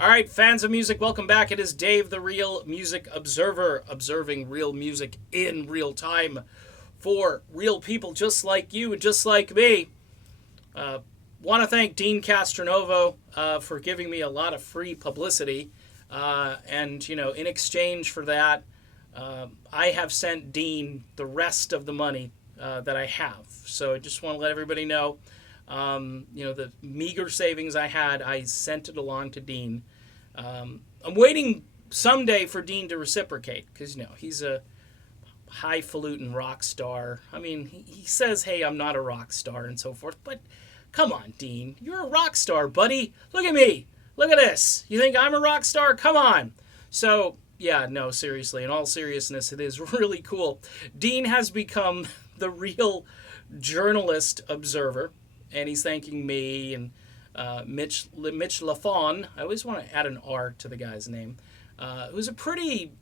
All right, fans of music, welcome back. It is Dave, the Real Music Observer, observing real music in real time for real people just like you and just like me. Uh, Want to thank Deen Castronovo for giving me a lot of free publicity. And in exchange for that, I have sent Deen the rest of the money that I have. So I just want to let everybody know, the meager savings I had, I sent it along to Deen. I'm waiting someday for Deen to reciprocate because, he's a highfalutin rock star. I mean, he says, hey, I'm not a rock star and so forth, but come on, Deen. You're a rock star, buddy. Look at me. Look at this. You think I'm a rock star? Come on. So, yeah, no, seriously. In all seriousness, it is really cool. Deen has become the real journalist observer, and he's thanking me and Mitch Lafon. I always want to add an R to the guy's name. Who's a pretty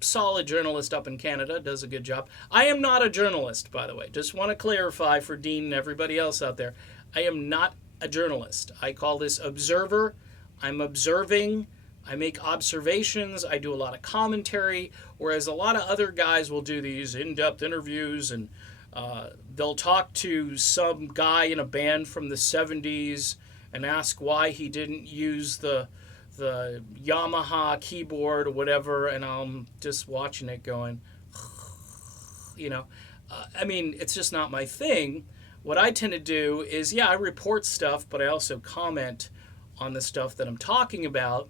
solid journalist up in Canada, does a good job. I am not a journalist, by the way. Just want to clarify for Deen and everybody else out there. I am not a journalist. I call this observer. I'm observing. I make observations. I do a lot of commentary, whereas a lot of other guys will do these in-depth interviews and they'll talk to some guy in a band from the 70s and ask why he didn't use the Yamaha keyboard or whatever, and I'm just watching it going, it's just not my thing. What I tend to do is, I report stuff, but I also comment on the stuff that I'm talking about,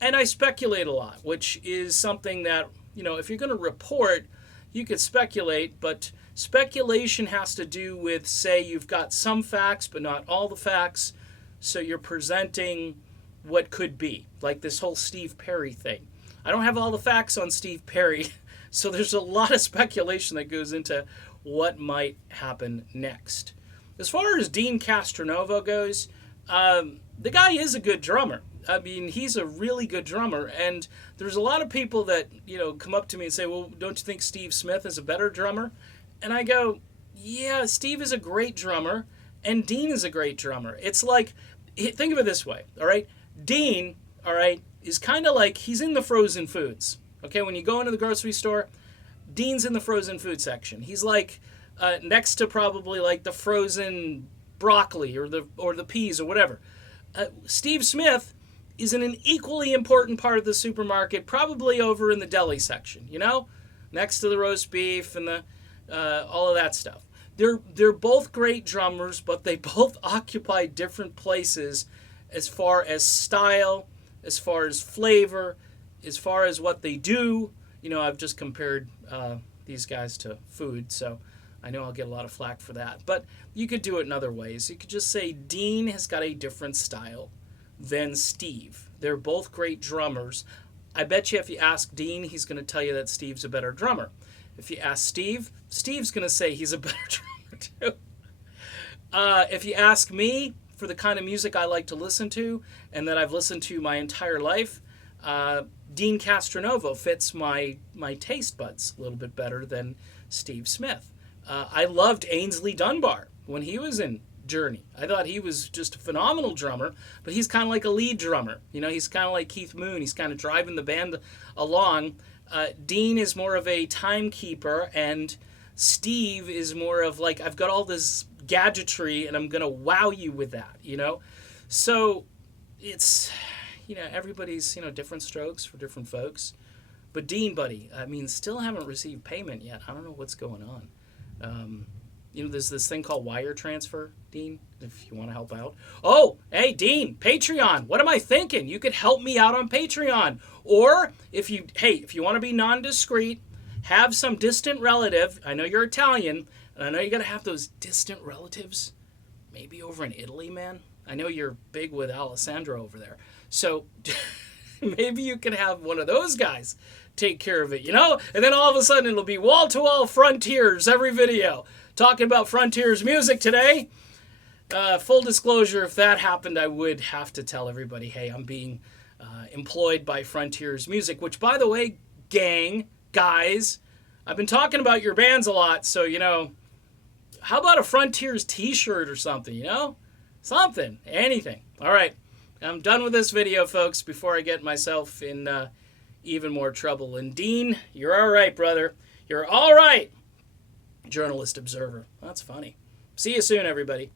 and I speculate a lot, which is something that, if you're going to report, you could speculate, but speculation has to do with, say, you've got some facts, but not all the facts, so you're presenting what could be, like this whole Steve Perry thing. I don't have all the facts on Steve Perry, so there's a lot of speculation that goes into what might happen next. As far as Deen Castronovo goes, the guy is a good drummer. I mean, he's a really good drummer, and there's a lot of people that, come up to me and say, well, don't you think Steve Smith is a better drummer? And I go, yeah, Steve is a great drummer, and Deen is a great drummer. It's like, think of it this way, all right? Deen, all right, is kind of like he's in the frozen foods. Okay, when you go into the grocery store, Deen's in the frozen food section. He's like next to probably like the frozen broccoli or the peas or whatever. Steve Smith is in an equally important part of the supermarket, probably over in the deli section. Next to the roast beef and the all of that stuff. They're both great drummers, but they both occupy different places as far as style, as far as flavor, as far as what they do. I've just compared these guys to food, so I know I'll get a lot of flack for that. But you could do it in other ways. You could just say Deen has got a different style than Steve. They're both great drummers. I bet you if you ask Deen, he's going to tell you that Steve's a better drummer. If you ask Steve, Steve's going to say he's a better drummer too. If you ask me, for the kind of music I like to listen to and that I've listened to my entire life, Deen Castronovo fits my taste buds a little bit better than Steve Smith. I loved Ainsley Dunbar when he was in Journey. I thought he was just a phenomenal drummer, but he's kind of like a lead drummer. He's kind of like Keith Moon. He's kind of driving the band along. Deen is more of a timekeeper, and Steve is more of like, I've got all this gadgetry and I'm going to wow you with that, So it's, everybody's, different strokes for different folks. But Deen, buddy, still haven't received payment yet. I don't know what's going on. There's this thing called wire transfer, Deen, if you want to help out. Oh, hey, Deen, Patreon. What am I thinking? You could help me out on Patreon. Or if you want to be non-discreet, have some distant relative. I know you're Italian, and I know you got to have those distant relatives. Maybe over in Italy, man. I know you're big with Alessandro over there. So maybe you could have one of those guys take care of it, And then all of a sudden it'll be wall-to-wall Frontiers every video. Talking about Frontiers music today. Full disclosure, if that happened, I would have to tell everybody, hey, I'm being employed by Frontiers Music, which, by the way, guys, I've been talking about your bands a lot, so, how about a Frontiers t-shirt or something, Something, anything. All right. I'm done with this video, folks, before I get myself in even more trouble. And Dean, you're all right, brother. You're all right. Journalist observer. That's funny. See you soon, everybody.